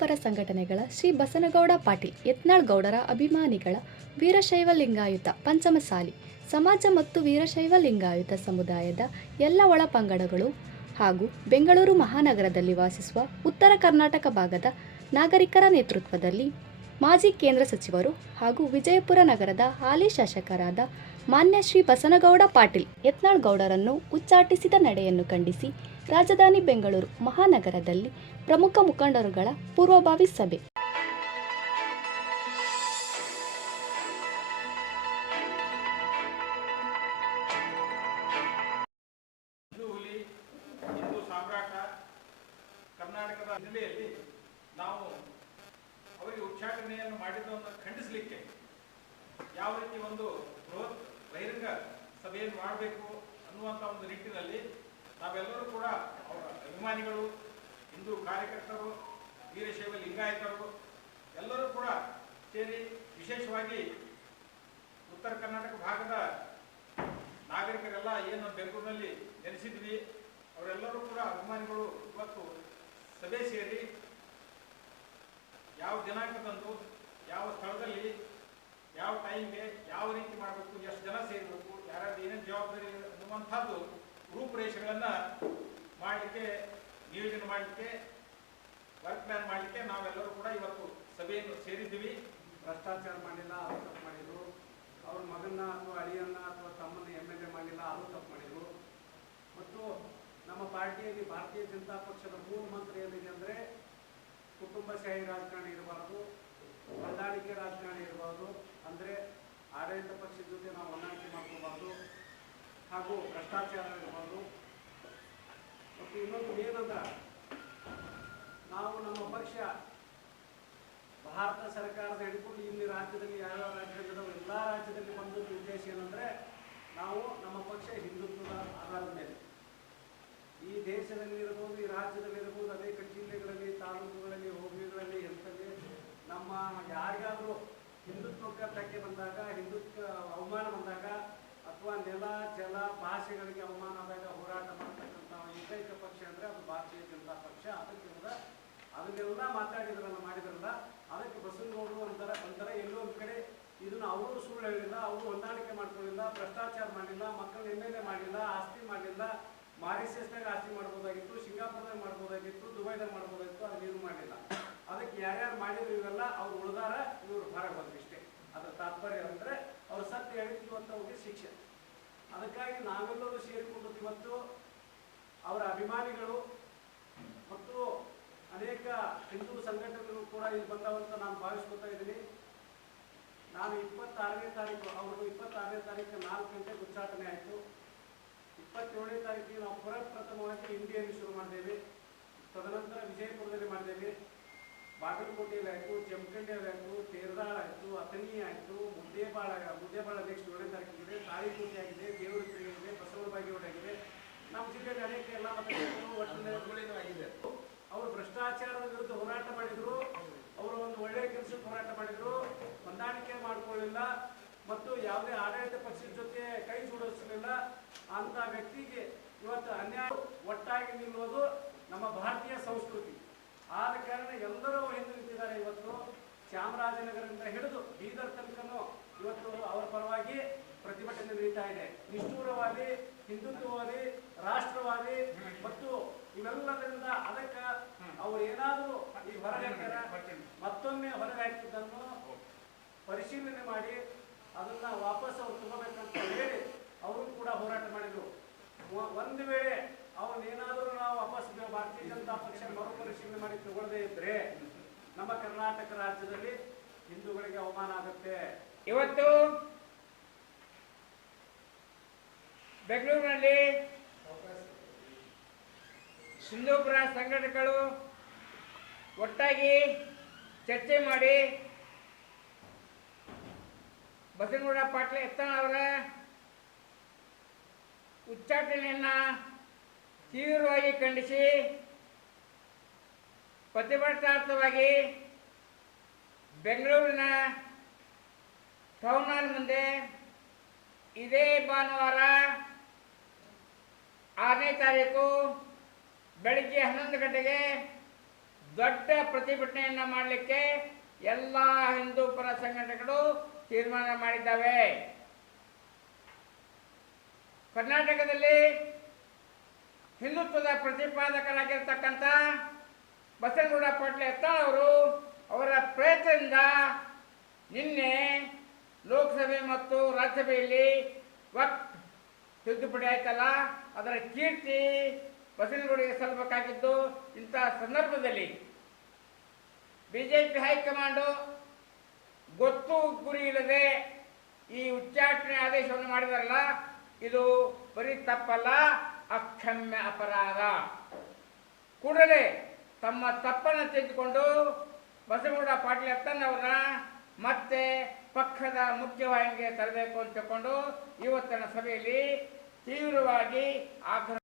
ಹಿಂದೂಪರ ಸಂಘಟನೆಗಳ ಶ್ರೀ ಬಸನಗೌಡ ಪಾಟೀಲ್ ಯತ್ನಾಳ್ ಗೌಡರ ಅಭಿಮಾನಿಗಳ ವೀರಶೈವ ಲಿಂಗಾಯುತ ಪಂಚಮಸಾಲಿ ಸಮಾಜ ಮತ್ತು ವೀರಶೈವ ಲಿಂಗಾಯುತ ಸಮುದಾಯದ ಎಲ್ಲ ಒಳ ಪಂಗಡಗಳು ಹಾಗೂ ಬೆಂಗಳೂರು ಮಹಾನಗರದಲ್ಲಿ ವಾಸಿಸುವ ಉತ್ತರ ಕರ್ನಾಟಕ ಭಾಗದ ನಾಗರಿಕರ ನೇತೃತ್ವದಲ್ಲಿ ಮಾಜಿ ಕೇಂದ್ರ ಸಚಿವರು ಹಾಗೂ ವಿಜಯಪುರ ನಗರದ ಹಾಲಿ ಶಾಸಕರಾದ ಮಾನ್ಯ ಶ್ರೀ ಬಸನಗೌಡ ಪಾಟೀಲ್ ಯತ್ನಾಳ್ ಗೌಡರನ್ನು ಉಚ್ಚಾಟಿಸಿದ ನಡೆಯನ್ನು ಖಂಡಿಸಿ ರಾಜಧಾನಿ ಬೆಂಗಳೂರು ಮಹಾನಗರದಲ್ಲಿ ಪ್ರಮುಖ ಮುಖಂಡರುಗಳ ಪೂರ್ವಭಾವಿ ಸಭೆ. ಹಿಂದೂ ಸಾಮ್ರಾಟ ಕರ್ನಾಟಕದ ಜಿಲ್ಲೆಯಲ್ಲಿ ನಾವು ಅವರಿಗೆ ಉಚ್ಚಾಟನೆಯನ್ನು ಮಾಡಿದ್ದನ್ನು ಖಂಡಿಸಲಿಕ್ಕೆ ಯಾವ ರೀತಿ ಒಂದು ಬೃಹತ್ ಬಹಿರಂಗ ಸಭೆಯನ್ನು ಮಾಡಬೇಕು ಅನ್ನುವಂಥ ಒಂದು ನಿಟ್ಟಿನಲ್ಲಿ ನಾವೆಲ್ಲರೂ ಕೂಡ ಅವರ ಅಭಿಮಾನಿಗಳು, ಹಿಂದೂ ಕಾರ್ಯಕರ್ತರು, ವೀರಶೈವ ಲಿಂಗಾಯತರು ಎಲ್ಲರೂ ಕೂಡ ಸೇರಿ ವಿಶೇಷವಾಗಿ ಉತ್ತರ ಕರ್ನಾಟಕ ಭಾಗದ ನಾಗರಿಕರೆಲ್ಲ ಏನು ಬೆಂಗಳೂರಿನಲ್ಲಿ ನೆಲೆಸಿದ್ವಿ ಅವರೆಲ್ಲರೂ ಕೂಡ ಅಭಿಮಾನಿಗಳು ಇವತ್ತು ಸಭೆ ಸೇರಿ ಯಾವ ದಿನಾಂಕದಂದು ಯಾವ ಸ್ಥಳದಲ್ಲಿ ಯಾವ ಟೈಮ್ಗೆ ಯಾವ ರೀತಿ ಮಾಡಬೇಕು, ಎಷ್ಟು ಜನ ಸೇರಬೇಕು, ಯಾರ್ಯಾರು ಏನೇನು ಜವಾಬ್ದಾರಿ ಅನ್ನುವಂಥದ್ದು ರೂಪುರೇಷೆಗಳನ್ನು ಮಾಡಲಿಕ್ಕೆ, ನಿಯೋಜನೆ ಮಾಡಲಿಕ್ಕೆ, ವರ್ಕ್ ಪ್ಲಾನ್ ಮಾಡಲಿಕ್ಕೆ ನಾವೆಲ್ಲರೂ ಕೂಡ ಇವತ್ತು ಸಭೆಯನ್ನು ಸೇರಿದ್ದೀವಿ. ಭ್ರಷ್ಟಾಚಾರ ಮಾಡಿಲ್ಲ, ಅದು ತಪ್ಪು ಮಾಡಿದ್ರು. ಅವ್ರ ಮಗನ್ನ ಅಥವಾ ಅಳಿಯನ್ನ ಅಥವಾ ತಮ್ಮನ್ನ MLA ಮಾಡಿಲ್ಲ, ಅದು ತಪ್ಪು ಮಾಡಿದ್ರು. ಮತ್ತು ನಮ್ಮ ಪಾರ್ಟಿಯಲ್ಲಿ ಭಾರತೀಯ ಜನತಾ ಪಕ್ಷದ ಮೂಲ ಮಂತ್ರ ಏನಿದೆ ಅಂದರೆ ಕುಟುಂಬಶಾಹಿ ರಾಜಕಾರಣ ಇರಬಾರ್ದು, ಹೊಂದಾಣಿಕೆ ರಾಜಕಾರಣ ಇರಬಾರ್ದು, ಅಂದರೆ ಆಡಳಿತ ಪಕ್ಷದ ಜೊತೆ ನಾವು ಹೊಂದಾಣಿಕೆ ಮಾಡ್ಕೋಬಾರ್ದು, ಹಾಗೂ ಭ್ರಷ್ಟಾಚಾರ ಇರಬಾರ್ದು. ಮತ್ತು ಇನ್ನೊಂದು ಏನಂದ್ರೆ ನಾವು ನಮ್ಮ ಪಕ್ಷ ಭಾರತ ಸರ್ಕಾರದ ಹಿಡ್ಕೊಂಡು ಇಲ್ಲಿ ರಾಜ್ಯದಲ್ಲಿ ಯಾವ್ಯಾವ ರಾಜ್ಯಗಳಿದಾವೆ ಎಲ್ಲ ರಾಜ್ಯದಲ್ಲಿ ಬಂದ ಉದ್ದೇಶ ಏನಂದರೆ ನಾವು ನಮ್ಮ ಪಕ್ಷ ಹಿಂದುತ್ವದ ಆಧಾರದ ಮೇಲೆ ಈ ದೇಶದಲ್ಲಿ ಇರ್ಬೋದು, ಈ ರಾಜ್ಯದಲ್ಲಿ ಇರ್ಬೋದು, ಅನೇಕ ಜಿಲ್ಲೆಗಳಲ್ಲಿ, ತಾಲೂಕುಗಳಲ್ಲಿ, ಹೋಬಳಿಗಳಲ್ಲಿ, ಎಂಥಲ್ಲಿ ನಮ್ಮ ಯಾರಿಗಾದರೂ ಹಿಂದುತ್ವಕ್ಕೆ ಧಕ್ಕೆ ಬಂದಾಗ, ಹಿಂದುತ್ವ ಅವಮಾನ ಬಂದಾಗ ಅಥವಾ ನೆಲ ಜಲ ಭಾಷೆಗಳಿಗೆ ಅವಮಾನ ಆದಾಗ ಹೋರಾಟ ಮಾಡ್ತಕ್ಕಂಥ ಏಕೈಕ ಪಕ್ಷ ಅಂದರೆ ಅದು ಭಾರತೀಯ ಜನತಾ ಪಕ್ಷ. ಅದನ್ನೆಲ್ಲ ಮಾತಾಡಿದ್ರಲ್ಲ, ಮಾಡಿದ್ರಲ್ಲ, ಅದಕ್ಕೆ ಬಸವನಗೌಡರು ಒಂಥರ ಎಲ್ಲೋ ಒಂದು ಕಡೆ ಇದನ್ನು ಅವರು ಸುಳ್ಳು ಹೇಳಿಲ್ಲ, ಅವರು ಹೊಂದಾಣಿಕೆ ಮಾಡ್ಕೊಳ್ಳಿಲ್ಲ, ಭ್ರಷ್ಟಾಚಾರ ಮಾಡಿಲ್ಲ, ಮಕ್ಕಳು MLA ಮಾಡಲಿಲ್ಲ, ಆಸ್ತಿ ಮಾಡಲಿಲ್ಲ, ಮಾರಿಷಸ್ನಾಗ ಆಸ್ತಿ ಮಾಡ್ಬೋದಾಗಿತ್ತು, ಸಿಂಗಾಪುರದಾಗ ಮಾಡ್ಬೋದಾಗಿತ್ತು, ದುಬೈದಾಗ ಮಾಡ್ಬೋದಾಗಿತ್ತು, ಅದನ್ನೇನು ಮಾಡಲಿಲ್ಲ. ಅದಕ್ಕೆ ಯಾರ್ಯಾರು ಮಾಡಿದ್ರು ಇವೆಲ್ಲ ಅವ್ರು ಉಳಿದಾರ, ಇವರು ಹೊರಗೆ ಬಂದ್ರು ಇಷ್ಟೇ. ಅದರ ತಾತ್ಪರ್ಯ ಅಂದರೆ ಅವ್ರು ಸತ್ಯ ಹೇಳಿದ್ದು ಇವತ್ತು ಅವ್ರಿಗೆ ಶಿಕ್ಷೆ. ಅದಕ್ಕಾಗಿ ನಾವೆಲ್ಲರೂ ಸೇರಿಕೊಂಡು ಇವತ್ತು ಅವರ ಅಭಿಮಾನಿಗಳು ಮತ್ತು ಅನೇಕ ಹಿಂದೂ ಸಂಘಟನೆಗಳು ಕೂಡ ಇಲ್ಲಿ ಬಂದವಂತ ನಾನು ಭಾವಿಸ್ಕೊತಾ ಇದ್ದೀನಿ. ನಾನು 26ನೇ ತಾರೀಕು ಅವ್ರದ್ದು 26ನೇ ತಾರೀಕು 4 ಗಂಟೆಗೆ ಉಚ್ಚಾಟನೆ ಆಯಿತು. 27ನೇ ತಾರೀಕಿಗೆ ನಾವು ಪ್ರಥಮವಾಗಿ ಇಂಡಿಯಲ್ಲಿ ಶುರು ಮಾಡಿದ್ದೇವೆ. ತದನಂತರ ವಿಜಯಪುರದಲ್ಲಿ ಮಾಡಿದ್ದೇವೆ, ಬಾಗಲಕೋಟೆಯಲ್ಲಿ ಆಯಿತು, ಜಮಖಂಡಿಯಲ್ಲಿ ಆಯಿತು, ತೇರದಾಳ ಆಯಿತು, ಅಥಣಿ ಆಯಿತು, ಮುದ್ದೇಬಾಳ ನೆಕ್ಸ್ಟ್ 7ನೇ ತಾರೀಕಿಗಿದೆ, ತಾಳಿಕೋಟೆ ಆಗಿದೆ, ದೇವರಪುರಿ ಆಗಿದೆ, ಬಸವನ ಬಾಗೇವಾಡಿ ಆಗಿದೆ. ನಮ್ಮ ಜಿಲ್ಲೆಯಲ್ಲಿ ಅನೇಕ ಎಲ್ಲ ಮತಗಳು ಆಗಿದೆ. ಅವರು ಭ್ರಷ್ಟಾಚಾರದ ವಿರುದ್ಧ ಹೋರಾಟ ಮಾಡಿದ್ರು, ಅವರು ಒಂದು ಒಳ್ಳೆಯ ಕೆಲಸಕ್ಕೆ ಹೋರಾಟ ಮಾಡಿದ್ರು, ಹೊಂದಾಣಿಕೆ ಮಾಡಿಕೊಳ್ಳಿಲ್ಲ ಮತ್ತು ಯಾವುದೇ ಆಡಳಿತ ಪಕ್ಷದ ಜೊತೆ ಕೈ ಜೋಡಿಸಲಿಲ್ಲ. ಅಂತ ವ್ಯಕ್ತಿಗೆ ಇವತ್ತು ಅನ್ಯಾಯ ಒಟ್ಟಾಗಿ ನಿಲ್ಲುವುದು ನಮ್ಮ ಭಾರತೀಯ ಸಂಸ್ಕೃತಿ. ಆದ ಕಾರಣ ಎಲ್ಲರೂ ಹಿಂದೆ ನಿಂತಿದ್ದಾರೆ. ಇವತ್ತು ಚಾಮರಾಜನಗರದಿಂದ ಹಿಡಿದು ಬೀದರ್ ತನಕನೂ ಇವತ್ತು ಅವರ ಪರವಾಗಿ ಪ್ರತಿಭಟನೆ ನಡೀತಾ ಇದೆ. ನಿಷ್ಠೂರವಾದಿ, ಹಿಂದುತ್ವವಾದಿ, ರಾಷ್ಟ್ರವಾದಿ ಮತ್ತು ಇವೆಲ್ಲದರಿಂದ ಅದಕ್ಕೆ ಅವ್ರು ಏನಾದರೂ ಈ ಹೊರಗೆ ಮತ್ತೊಮ್ಮೆ ಹೊರಗೆ ಹಾಕಿದ್ದನ್ನು ಪರಿಶೀಲನೆ ಮಾಡಿ ಅದನ್ನ ವಾಪಸ್ ಅವ್ರು ತಗೋಬೇಕಂತ ಹೇಳಿ ಅವರು ಕೂಡ ಹೋರಾಟ ಮಾಡಿದ್ರು. ಒಂದು ವೇಳೆ ಅವನ್ನೇನಾದರೂ ನಾವು ವಾಪಸ್ ಭಾರತೀಯ ಜನತಾ ಪಕ್ಷ ಮರುಪರಿಶೀಲನೆ ಮಾಡಿ ತಗೊಳ್ಳದೇ ಇದ್ರೆ ನಮ್ಮ ಕರ್ನಾಟಕ ರಾಜ್ಯದಲ್ಲಿ ಹಿಂದೂಗಳಿಗೆ ಅವಮಾನ ಆಗುತ್ತೆ. ಇವತ್ತು ಬೆಂಗಳೂರಿನಲ್ಲಿ ಹಿಂದೂಪರ ಸಂಘಟನೆಗಳು ಒಟ್ಟಾಗಿ ಚರ್ಚೆ ಮಾಡಿ ಬಸನಗೌಡ ಪಾಟೀಲ್ ಯತ್ನಾಳ್ ಅವರ ಉಚ್ಚಾಟನೆಯನ್ನು ತೀವ್ರವಾಗಿ ಖಂಡಿಸಿ ಪ್ರತಿಭಟನಾರ್ಥವಾಗಿ ಬೆಂಗಳೂರಿನ ಟೌನ್ ಹಾಲ್ ಮುಂದೆ ಇದೇ ಭಾನುವಾರ 6ನೇ ತಾರೀಕು ಬೆಳಿಗ್ಗೆ 11 ಗಂಟೆಗೆ ದೊಡ್ಡ ಪ್ರತಿಭಟನೆಯನ್ನು ಮಾಡಲಿಕ್ಕೆ ಎಲ್ಲ ಹಿಂದೂ ಪರ ಸಂಘಟನೆಗಳು ತೀರ್ಮಾನ ಮಾಡಿದ್ದಾವೆ. ಕರ್ನಾಟಕದಲ್ಲಿ ಹಿಂದುತ್ವದ ಪ್ರತಿಪಾದಕರಾಗಿರ್ತಕ್ಕಂಥ ಬಸನಗೌಡ ಪಾಟೀಲ್ ಯತ್ನಾಳ್ ಅವರು ಅವರ ಪ್ರಯತ್ನದಿಂದ ನಿನ್ನೆ ಲೋಕಸಭೆ ಮತ್ತು ರಾಜ್ಯಸಭೆಯಲ್ಲಿ ವಕ್ಫ್ ತಿದ್ದುಪಡಿ ಆಯ್ತಲ್ಲ, ಅದರ ಕೀರ್ತಿ ಬಸನಗೌಡರಿಗೆ ಸಲ್ಲಬೇಕಾಗಿದ್ದು. ಇಂತಹ ಸಂದರ್ಭದಲ್ಲಿ ಬಿಜೆಪಿ ಹೈಕಮಾಂಡು ಗೊತ್ತು ಗುರಿ ಇಲ್ಲದೆ ಈ ಉಚ್ಚಾಟನೆ ಆದೇಶವನ್ನು ಮಾಡಿದಾರಲ್ಲ, ಇದು ಬರೀ ತಪ್ಪಲ್ಲ, ಅಕ್ಷಮ್ಯ ಅಪರಾಧ. ಕೂಡಲೇ ತಮ್ಮ ತಪ್ಪನ್ನು ತೆಗೆದುಕೊಂಡು ಬಸನಗೌಡ ಪಾಟೀಲ್ ಯತ್ನಾಳ್ ಅವರನ್ನ ಮತ್ತೆ ಪಕ್ಷದ ಮುಖ್ಯವಾಹಿನಿಗೆ ತರಬೇಕು ಅಂತ ತಿಳ್ಕೊಂಡು ಇವತ್ತಿನ ಸಭೆಯಲ್ಲಿ ತೀವ್ರವಾಗಿ ಆಗ್ರಹ